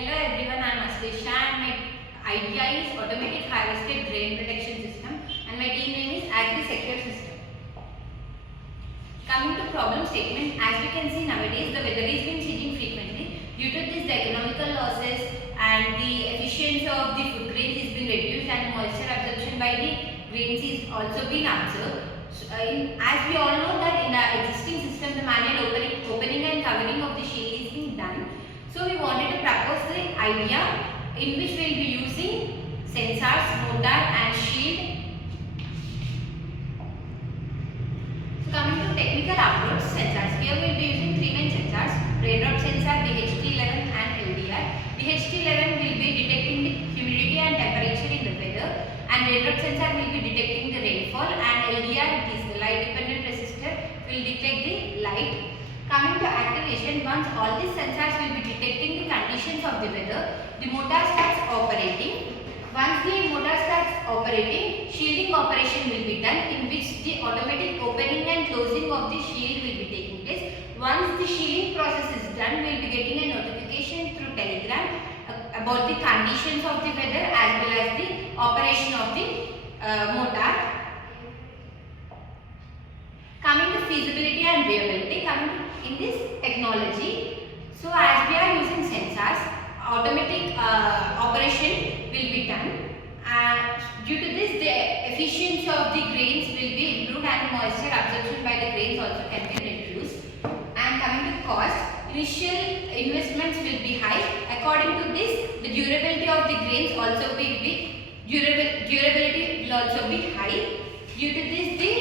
Hello everyone, I am Aslisha and my idea is automatic harvested grain protection system and my team name is Agri Secure System. Coming to problem statement, as we can see nowadays the weather is been changing frequently. Due to this the economical losses and the efficiency of the food grains is been reduced and moisture absorption by the grains is also been observed. As we all know that in our existing system the manual opening and covering of the shield is being done. So we wanted to propose the idea in which we will be using sensors, motor and shield. So coming to technical approach, sensors. Here we will be using three main sensors: raindrop sensor, DHT11 and LDR. DHT11 will be detecting the humidity and temperature in the weather and raindrop sensor will be detecting the rainfall and LDR, it is the light dependent resistor, will detect the light. Coming to activation, once all these sensors will be detecting the conditions of the weather, the motor starts operating. Once the motor starts operating, shielding operation will be done in which the automatic opening and closing of the shield will be taking place. Once the shielding process is done, we will be getting a notification through telegram about the conditions of the weather as well as the operation of the motor. Coming to feasibility and viability, in this technology, so as we are using sensors, automatic operation will be done. Due to this, the efficiency of the grains will be improved and moisture absorption by the grains also can be reduced. And coming to cost, initial investments will be high. According to this, the durability of the grains also will be durability will also be high. Due to this, the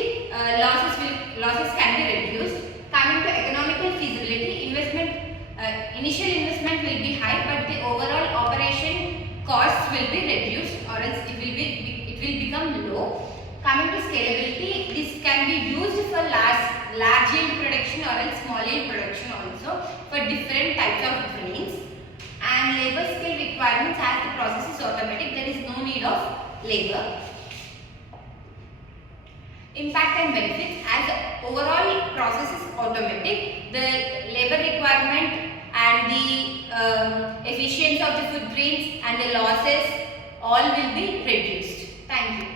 losses can be reduced. Coming to economical feasibility, initial investment will be high, but the overall operation costs will be reduced, or else it will become low. Coming to scalability, this can be used for large yield production or else small yield production also for different types of grains. And labor scale requirements, as the process is automatic, there is no need of labor. Impact and benefits, as the overall process is automatic, the labor requirement and the efficiency of the food grains and the losses all will be reduced. Thank you.